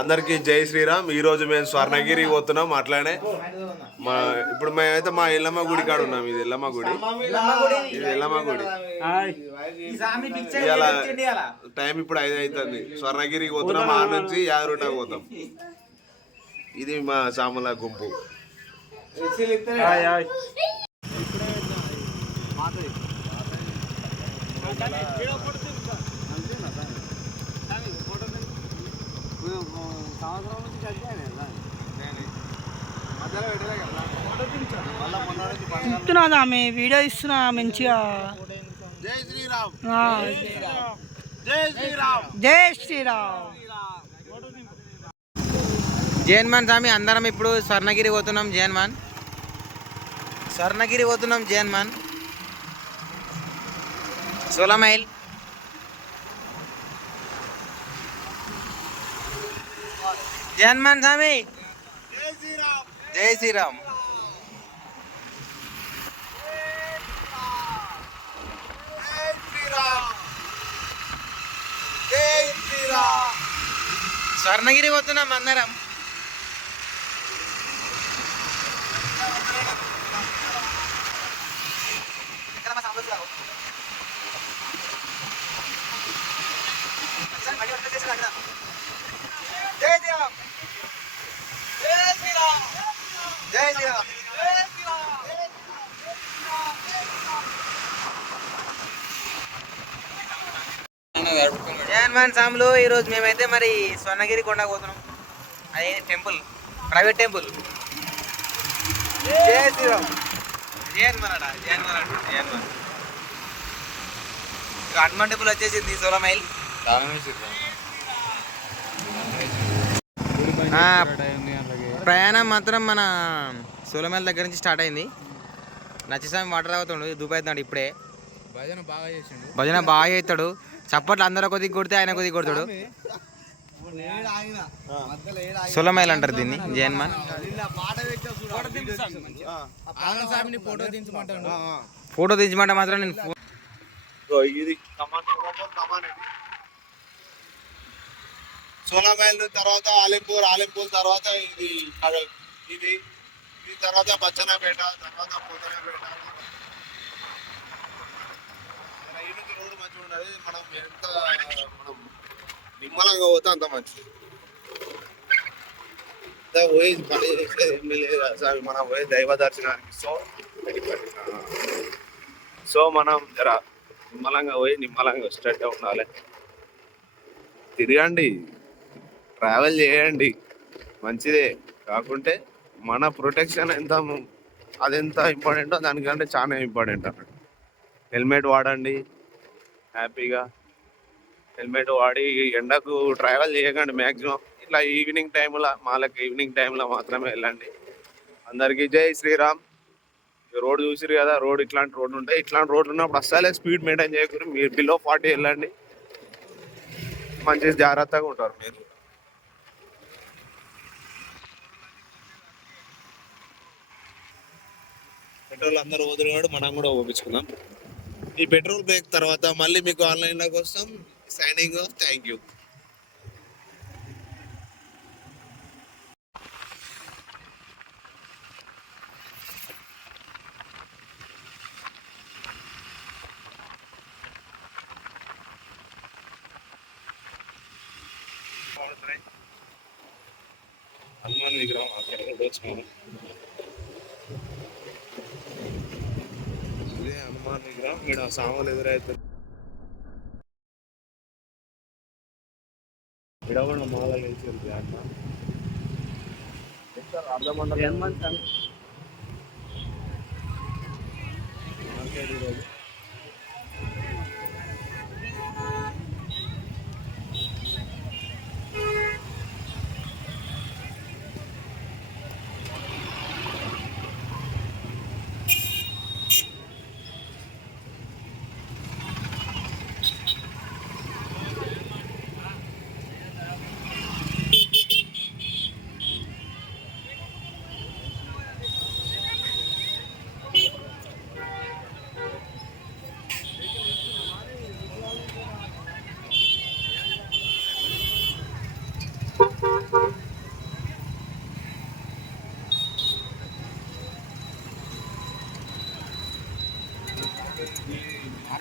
అందరికి జై శ్రీరామ్. ఈ రోజు మేము స్వర్ణగిరి పోతున్నాం. అట్లానే ఇప్పుడు మేమైతే మా ఎల్లమ్మ గుడి కాడ ఉన్నాం. ఇది ఎల్లమ్మ గుడి, ఇది ఎల్లమ్మ గుడి. ఇలా టైం ఇప్పుడు 5 అవుతుంది. స్వర్ణగిరికి పోతున్నాం. ఆ నుంచి యాదరుటకు పోతాం. ఇది మా సాముల గుంపు. చెప్తున్నా ఆమె వీడియో ఇస్తున్నా మంచిగా. జై శ్రీరామ్, జై శ్రీరామ్, జై శ్రీరామ్. జైన్మాన్ స్వామి అందరం ఇప్పుడు స్వర్ణగిరి పోతున్నాం. స్వర్ణగిరి పోతున్నాం. జైన్మాన్ 16 మైల్. జైన్మాన్ స్వామి జై శ్రీరామ్. స్వర్ణగిరి పోతున్నాం అందరం. జై శ్రీరామ్, జై శ్రీరామ్, జై శ్రీరామ్. జైన్మాన్ సాములు ఈరోజు మేమైతే మరి స్వర్ణగిరి కొండకు పోతున్నాం. అది టెంపుల్, ప్రైవేట్ టెంపుల్. జై శ్రీరామ్. హనుమాన్ టెంపుల్ వచ్చేసింది 16 మైల్. ప్రయాణం మాత్రం మన 16 మైల్ దగ్గర నుంచి స్టార్ట్ అయింది. నచ్చిస్వామి వాటర్ తాగుతాడు, దుబాయ్ అవుతాడు. ఇప్పుడే భజన బాగా చేస్తాడు. చప్పట్లు అందరూ కొద్దిగా కొడితే ఆయన కొద్దిగా కొడతాడు. 16 మైల్ అంటారు దీన్ని. జైన్మాన్ ఫోటో దించమంటే మాత్రం నేను ఇది 16 మైల్ తర్వాత ఆలింపూర్ తర్వాత ఇది తర్వాత బచ్చన్నపేట, తర్వాత పొదనపేట. ఈయనకి రోడ్డు మంచిగా ఉండాలి. మనం నిమ్మలంగా పోతే అంత మంచిది. పోయి పని చేసేది ఏమీ లేదు. మనం పోయి దైవ దర్శనానికి. సో మనం జర నిమ్మలంగా పోయి నిమ్మలంగా వచ్చేటట్టే ఉండాలి. తిరగండి, ట్రావెల్ చేయండి, మంచిదే. కాకుంటే మన ప్రొటెక్షన్ అదెంత ఇంపార్టెంటో దానికంటే చాలా ఇంపార్టెంట్ అన్నట్టు. హెల్మెట్ వాడండి హ్యాపీగా. హెల్మెట్ వాడి ఎండకు ట్రావెల్ చేయకండి మ్యాక్సిమం. ఇట్లా ఈవినింగ్ టైంలో మాత్రమే వెళ్ళండి. అందరికీ జై శ్రీరామ్. రోడ్ చూసిరు కదా, ఇట్లాంటి రోడ్లు ఉంటాయి. ఇట్లాంటి రోడ్లు ఉన్నప్పుడు అస్సలే స్పీడ్ మెయింటైన్ చేయకూడదు. మీరు బిలో 40 వెళ్ళండి, మంచి జాగ్రత్తగా ఉంటారు మీరు. పెట్రోల్ అందరూ వదిలినాడు, మనం కూడా ఓపించుకుందాం. ఈ పెట్రోల్ బ్రేక్ తర్వాత మళ్ళీ మీకు ఆన్లైన్లోకి వస్తాం. Signing off. Thank you. Hanuman విగ్రహం అక్కడ వచ్చాము. ఇదే హనుమాన్ విగ్రహం. ఇక్కడ సామాన్లు ఎదురైతే విడవడ మాల వేసింది అన్న. అర్థమండలం మార్కెట్ ఈరోజు.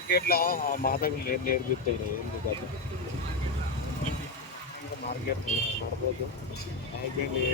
మార్కెట్లో ఆ మాతకు నేర్పిస్తాడు ఎందుకు మార్కెట్ నడపదు అయిపోయింది.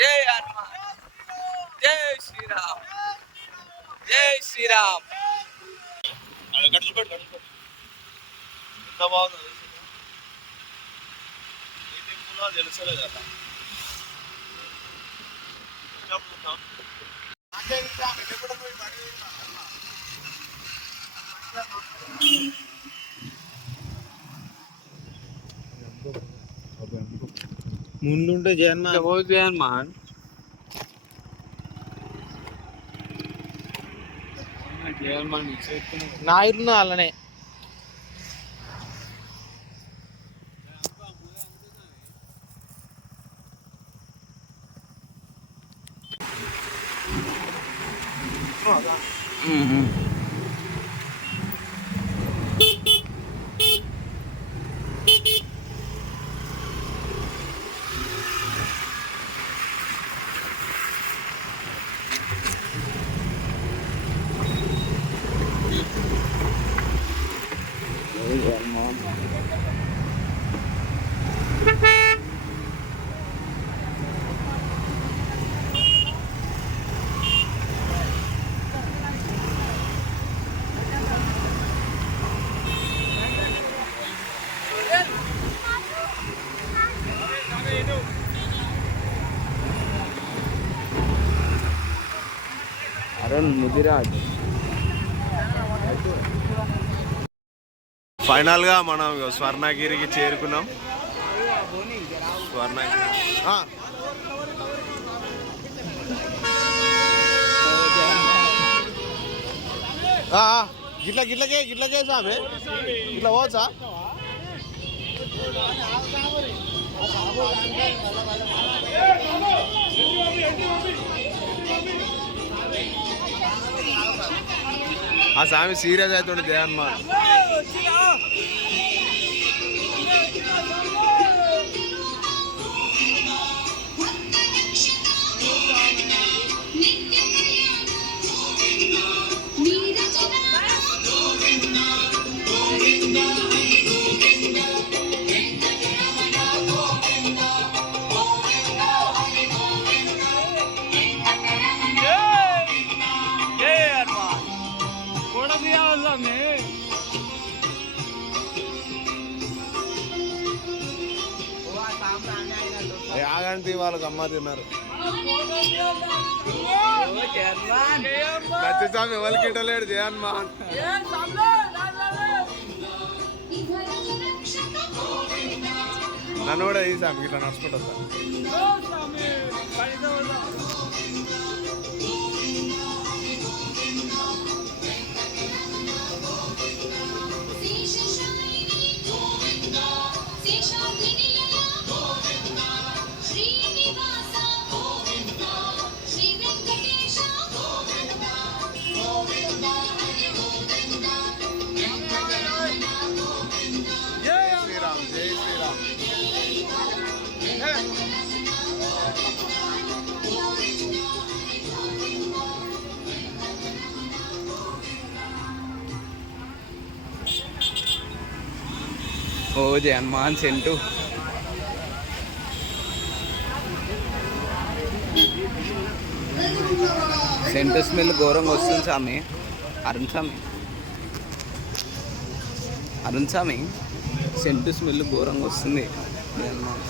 జై హనుమాన్, జై శ్రీరామ్, జై శ్రీరామ్. ఎంత బాగుంది తెలుసలేదు అలా ముందుంటే జగన్మాన్ నా ఇల్లు అలానే ముదిరాజ్. ఫైనల్ గా మనం స్వర్ణగిరికి చేరుకున్నాం. స్వర్ణగిరి గిట్లకే సామె ఇట్లా పోవచ్చా? ఆ స్వామి సీరియస్ అవుతుండే దేవన్మా. ఆగంటి వాళ్ళు గమ్మ తిన్నారు. నచ్చస్వామి ఎవరికి ఇట్టలేడు జగన్మోహన్. నన్ను కూడా తీసాము ఇట్లా నడుచుకుంటా సార్. ఓ జగన్మోహన్ సెంటు సెంటు స్మెల్ ఘోరంగా వస్తుంది స్వామి. అరుణ్ స్వామి సెంటు స్మెల్ ఘోరంగా వస్తుంది జగన్మోహన్.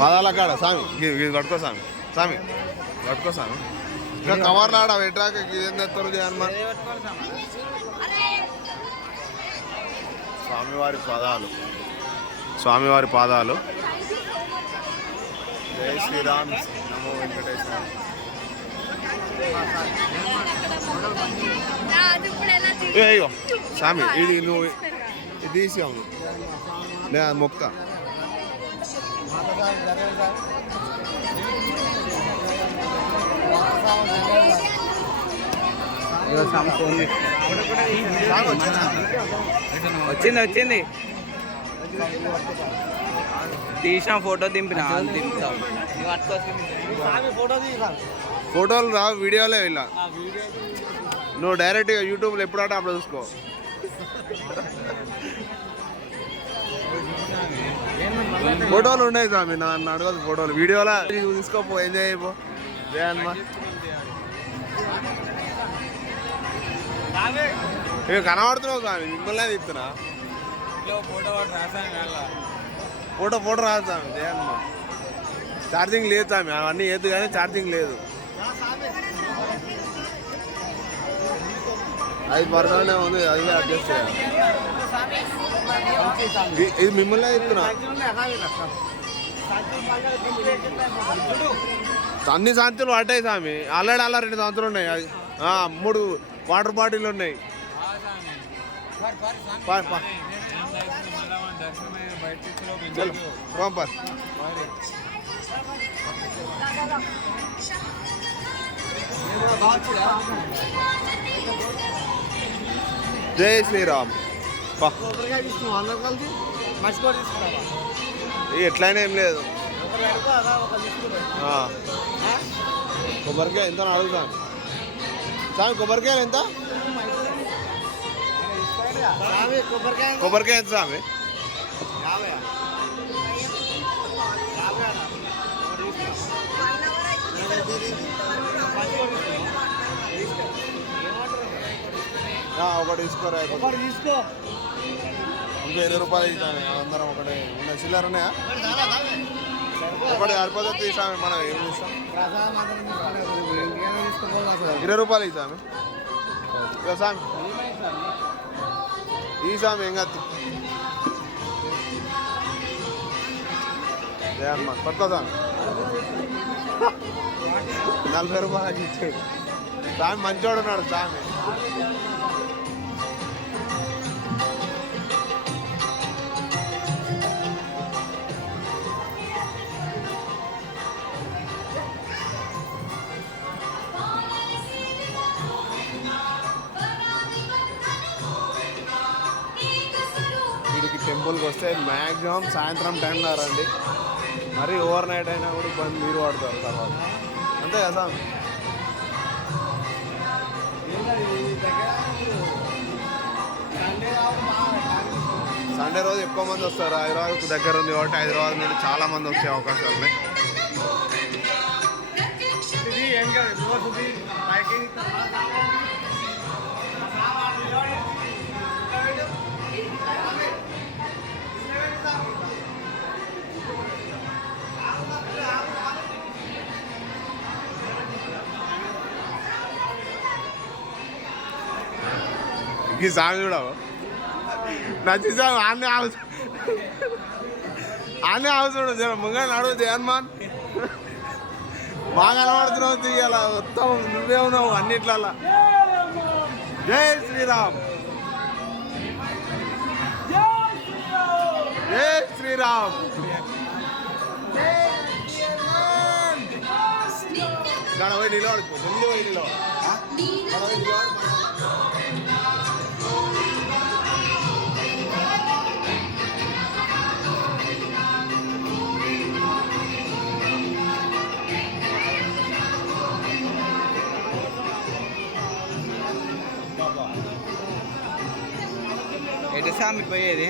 పాదాల కాడ స్వామి ఇది కట్టుకో స్వామి స్వామి కట్టుకో స్వామి ఇంకా కవర్లు ఆడ పెట్టాక ఏం తెస్తారు హనుమాన్ స్వామివారి పాదాలు స్వామివారి పాదాలు జై శ్రీరామ్ నమో వెంకటేశ్వర అయ్యో స్వామి ఇది నువ్వు ఇది తీసాము నేను అది మొక్క వచ్చింది వచ్చింది తీసాం ఫోటో దింపిన ఫోటోలు రా వీడియోలే ఇలా నువ్వు డైరెక్ట్గా యూట్యూబ్లో ఎప్పుడంటే అప్పుడు చూసుకో ఫోటోలు ఉన్నాయి స్వామి నన్ను అడగదు ఫోటోలు వీడియోలో తీసుకోపో ఎంజాయ్ అయిపో జయన్మా ఇక కనబడుతున్నావు స్వామి మిమ్మల్నే తీస్తున్నా ఫోటో రాదు స్వామి జయన్మా ఛార్జింగ్ లేదు స్వామి అవన్నీ ఏదు కానీ ఛార్జింగ్ లేదు 5% ఉంది అది అడ్జస్ట్ చేయాలి ఇది మిమ్మల్ని ఇస్తున్నా అన్ని సంచులు పడ్డాయి స్వామి ఆల్రెడీ 2 సంచులు ఉన్నాయి 3 వాటర్ బాటిల్ ఉన్నాయి జై శ్రీరామ్ ఎట్లయినా ఏం లేదు కొబ్బరికాయ ఎంత అడుగుతాను స్వామి కొబ్బరికాయలు ఎంత కొబ్బరికాయ ఎంత స్వామి ఒకటి తీసుకోరా తీసుకో ఇంకా 20 రూపాయలు ఇస్తాను అందరం ఒకటి ఉన్న చిల్లర ఉన్నాయా ఒకటి సరిపోతుంది తీసాము మనం ఏం చేస్తాం 20 రూపాయలు ఇస్తాము ఇక స్వామి ఈ స్వామి ఏం కాదు అమ్మ పట్టుకో స్వామి 40 రూపాయలకి ఇచ్చాడు స్వామి మంచోడు ఉన్నాడు స్వామి టెంపుల్కి వస్తే మ్యాక్సిమం సాయంత్రం టైంలో రండి మరి ఓవర్ నైట్ అయినా కూడా ఇబ్బంది మీరు పడతారు తర్వాత అంతే కదా సండే రోజు ఎక్కువ మంది వస్తారు. హైదరాబాద్కు దగ్గర ఉంది కాబట్టి హైదరాబాద్ నుండి చాలా మంది వచ్చే అవకాశాలు ఉన్నాయి. ఈ సాంగ్ చూడవు నచ్చి సాంగ్ ఆనే హౌస్ చూడు జర ముంగ నడు జగన్మాన్ బాగా కనబడుతున్నావు తీయాల మొత్తం నువ్వే ఉన్నావు అన్నిట్లల్లా. జై శ్రీరామ్, జై శ్రీరామ్. గడ పోయి నిలబడిపో, ముందు పోయి నిలబడు. ఎటు సామి పోయేది?